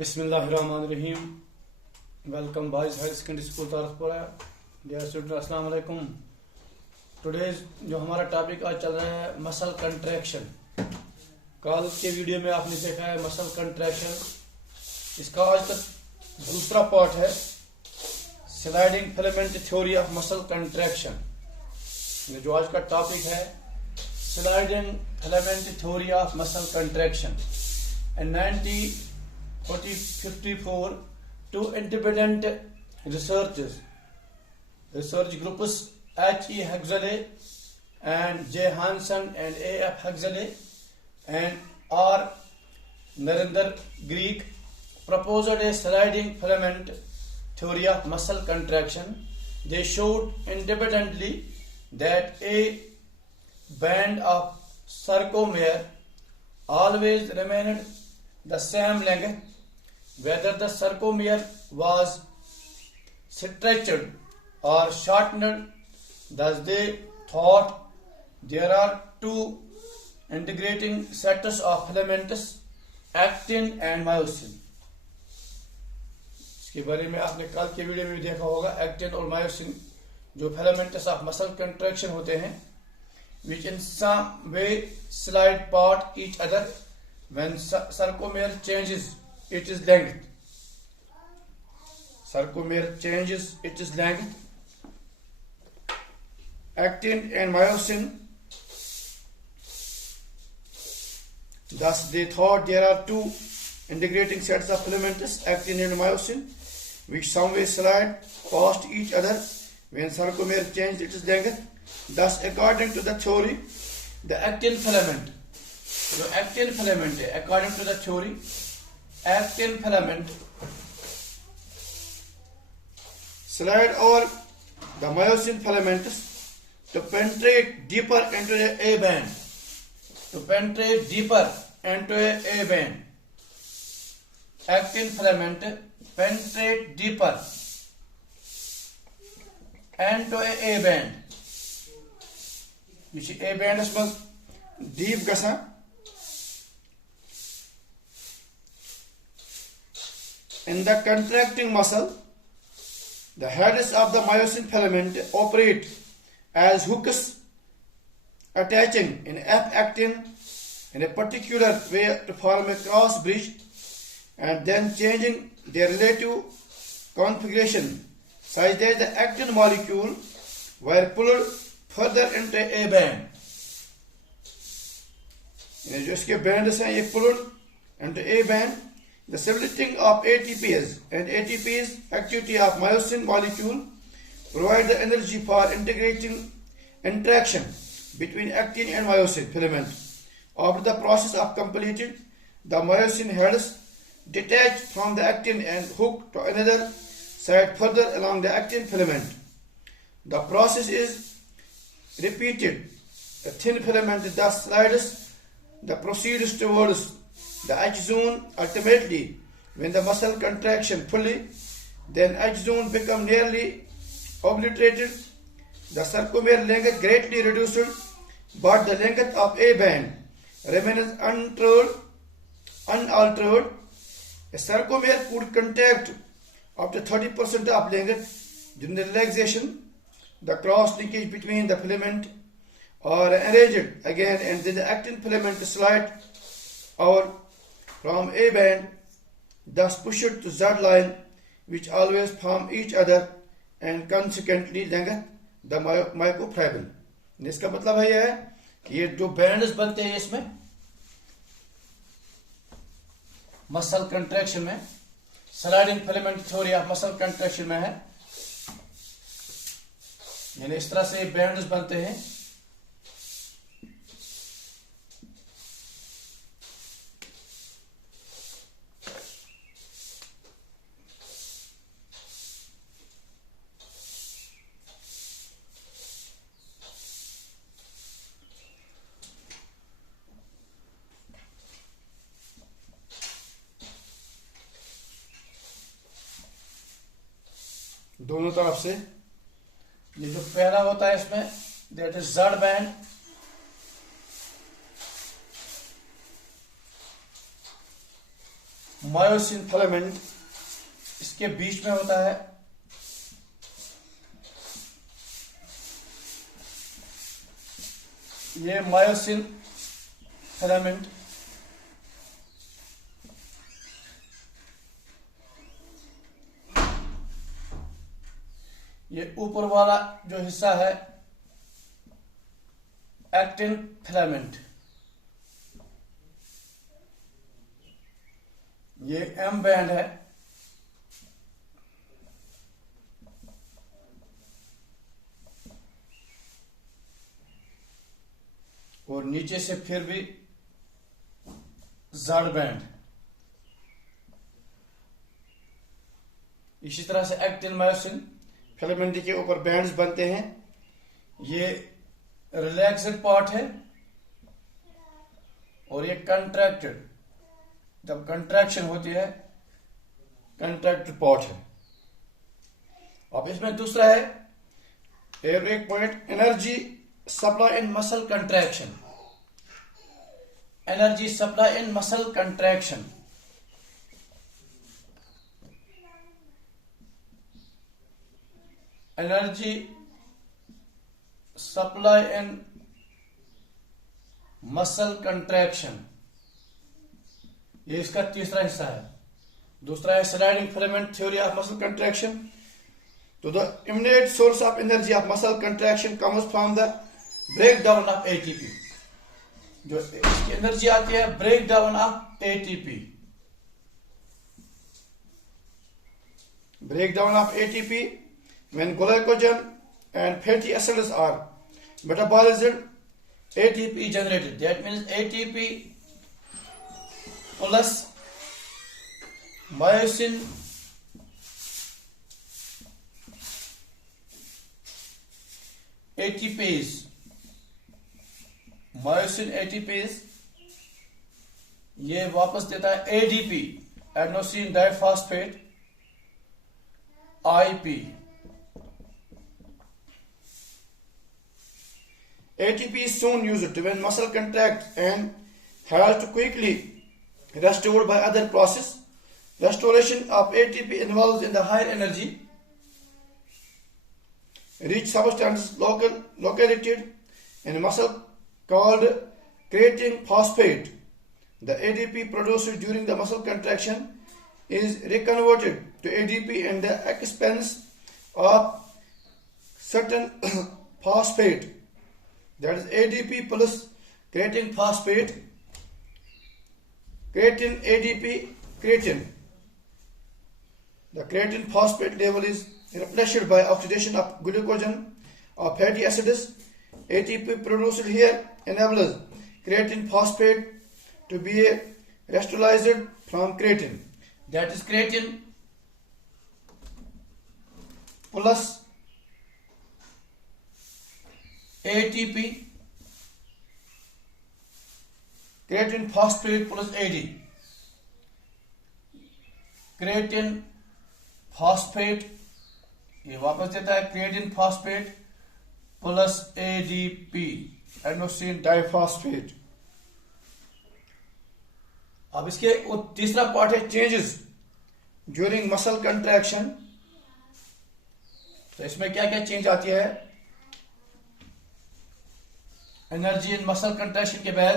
बिस्मिल्लाहिर्रहमानिर्रहीम। Welcome boys higher secondary school Tarakpura. Dear student अस्सलाम वालेकुम। टुडेज जो हमारा टॉपिक आज चल रहा है मसल कंट्रैक्शन। कल के वीडियो में आपने देखा है मसल कंट्रैक्शन, इसका आज तक दूसरा पार्ट है sliding filament theory of muscle contraction. जो आज का टॉपिक है sliding filament theory of muscle contraction. In 1954, two independent research groups H.E. Huxley and J. Hansen and A.F. Huxley and R. Narendra Greek proposed a sliding filament theory of muscle contraction. They showed independently that a band of sarcomere always remained the same length whether the sarcomere was stretched or shortened. Thus they thought there are two integrating sets of filaments, actin and myosin. इसके बारे में आपने कल के video में भी देखा होगा। एक्टिन और मायोसिन जो फिलामेंट्स ऑफ मसल कंट्रैक्शन होते हैं, which in some way slide apart each other when sarcomere changes its length. Sarcomere changes its length. Actin and myosin. Thus they thought there are two integrating sets of filaments, actin and myosin, which some way slide past each other when sarcomere changes its length. Thus, according to the theory, the actin filament, जो actin filament है, according to the theory, actin filament slide over the myosin filaments to penetrate deeper into a band. To penetrate deeper into a band. Actin filament penetrate deeper into a band. You see, a band is deep gasa. In the contracting muscle, the heads of the myosin filament operate as hooks attaching in F-actin in a particular way to form a cross bridge and then changing their relative configuration such that the actin molecule were pulled further into a band. जो इसके bands हैं ये pulled into a band. The splitting of ATPase and ATPase activity of myosin molecule provide the energy for integrating interaction between actin and myosin filament. After the process of completed, the myosin heads detach from the actin and hook to another side further along the actin filament. The process is repeated. The thin filament thus slides the proceeds towards the H zone. Ultimately, when the muscle contraction fully, then H zone become nearly obliterated. The sarcomere length greatly reduced, but the length of a band remains unaltered. A sarcomere could contract up to 30% of length during the relaxation. The cross linkage between the filament are arranged again, and then the actin filament slide over from A band, thus pushed to Z line, which always form each other and consequently length the myofibril. इसका मतलब है यह है कि ये जो bands बनते हैं इसमें मसल कंट्रैक्शन में, sliding filament theory of muscle contraction में है, यानी इस तरह से बैंड्स बनते हैं। दोनों तरफ से ये जो पहला होता है इसमें that is Z band, myosin filament इसके बीच में होता है। ये मायोसिन फिलामेंट ये ऊपर वाला जो हिस्सा है एक्टिन फिलामेंट, ये एम बैंड है। और नीचे से फिर भी जेड बैंड। इसी तरह से एक्टिन मायोसिन फिलामेंट के ऊपर बैंड्स बनते हैं। ये रिलैक्स्ड पार्ट है और ये कंट्रैक्टेड, जब कंट्रैक्शन होती है कंट्रैक्टेड पार्ट है। अब इसमें दूसरा है एक point, energy supply in muscle contraction. Energy supply in muscle contraction, energy supply in muscle contraction, ये इसका तीसरा हिस्सा है। दूसरा है sliding filament theory of muscle contraction. तो the immediate source of energy of muscle contraction comes from the break down of ATP. जो इसकी एनर्जी आती है break down of ATP. Break down of ATP when glycogen and fatty acids are metabolized, ATP generated. That means ATP plus myosin ATPase, myosin ATPase ये वापस देता है ADP, adenosine diphosphate, IP। ATP is soon used when muscle contracts and has to quickly restored by other process. Restoration of ATP involves in the higher energy rich substances located in muscle called creatine phosphate. The ADP produced during the muscle contraction is reconverted to ADP at the expense of certain phosphate. That is ADP plus creatine phosphate, creatine, ADP, creatine. The creatine phosphate level is replaced by oxidation of glycogen or fatty acids. ATP produced here enables creatine phosphate to be restorized from creatine. That is creatine plus ATP, creatine phosphate plus AD, creatine phosphate ये वापस देता है creatine phosphate plus ADP, adenosine diphosphate. अब इसके तीसरा part है changes during muscle contraction. तो इसमें क्या क्या चेंज आती है एनर्जी इन मसल कंट्रैक्शन के बाद?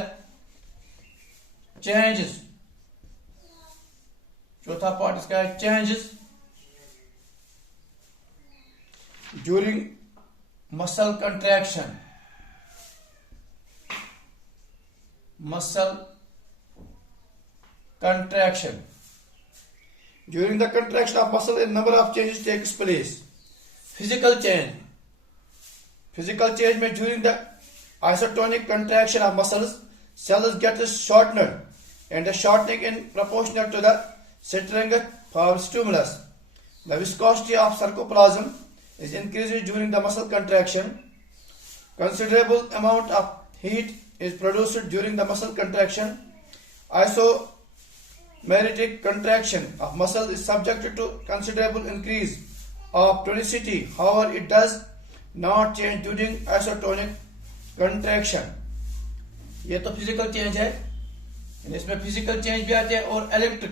चेंजेस, चौथा पार्ट इसका है changes during muscle contraction. Muscle contraction. During the contraction of muscle, a number of changes takes place. Physical change. Physical change में during the isotonic contraction of muscles, cells get shortened and the shortening in proportional to the strength of stimulus. The viscosity of sarcoplasm is increased during the muscle contraction. Considerable amount of heat is produced during the muscle contraction. Isomeric contraction of muscle is subjected to considerable increase of tonicity. However, it does not change during isotonic contraction. ये तो physical change है, इसमें physical change भी आते हैं और electric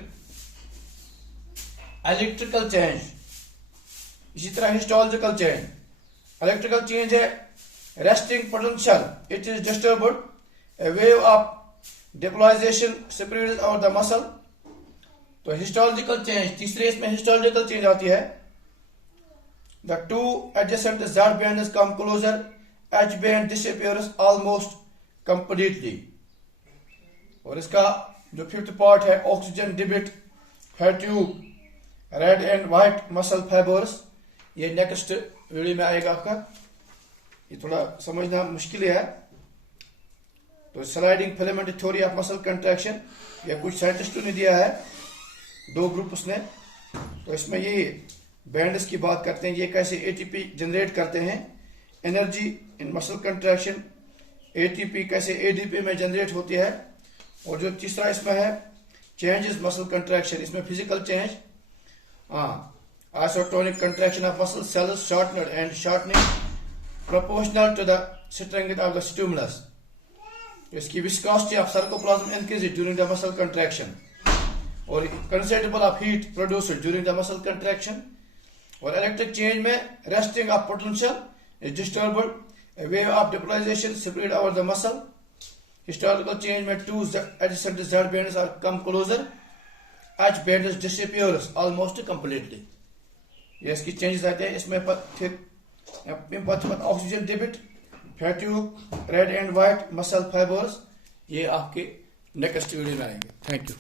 electrical change, इसी तरह हिस्टोलॉजिकल चेंज। इलेक्ट्रिकल चेंज है resting potential, it is disturbed, a wave of depolarization spreads over the muscle. तो हिस्टोलॉजिकल चेंज, तीसरे इसमें हिस्टोलॉजिकल चेंज आती है। The two adjacent Z bands come closer, H band disappears almost completely। और इसका जो fifth part है oxygen debit, fatigue, red and white muscle fibres, ये नेक्स्ट वीडियो में आएगा आपका, ये थोड़ा समझना मुश्किल है। तो sliding filament theory of muscle contraction, ये कुछ साइंटिस्टों ने दिया है, 2 ग्रुप उसने। तो इसमें ये बैंड्स की बात करते हैं, ये कैसे एटीपी जनरेट करते हैं, energy in muscle contraction, ATP कैसे एडीपी में जनरेट होती है। और जो तीसरा इसमें है चेंजेस मसल कंट्रैक्शन, इसमें physical change, isotonic contraction of muscle cells shortened and shortening proportional to the strength of the stimulus. इसकी viscosity of sarcoplasm increase during the muscle contraction, और considerable of heat produced during the muscle contraction. और electric change में resting of potential is disturbed, a wave of depolarization spread over the muscle। Historical change में 2 adjacent Z bands are come closer, H bands disappears almost completely। ये इसकी changes आते हैं। इसमें फिर oxygen debit, fatigue, red and white muscle fibres, ये आपके next video में आएंगे। Thank you.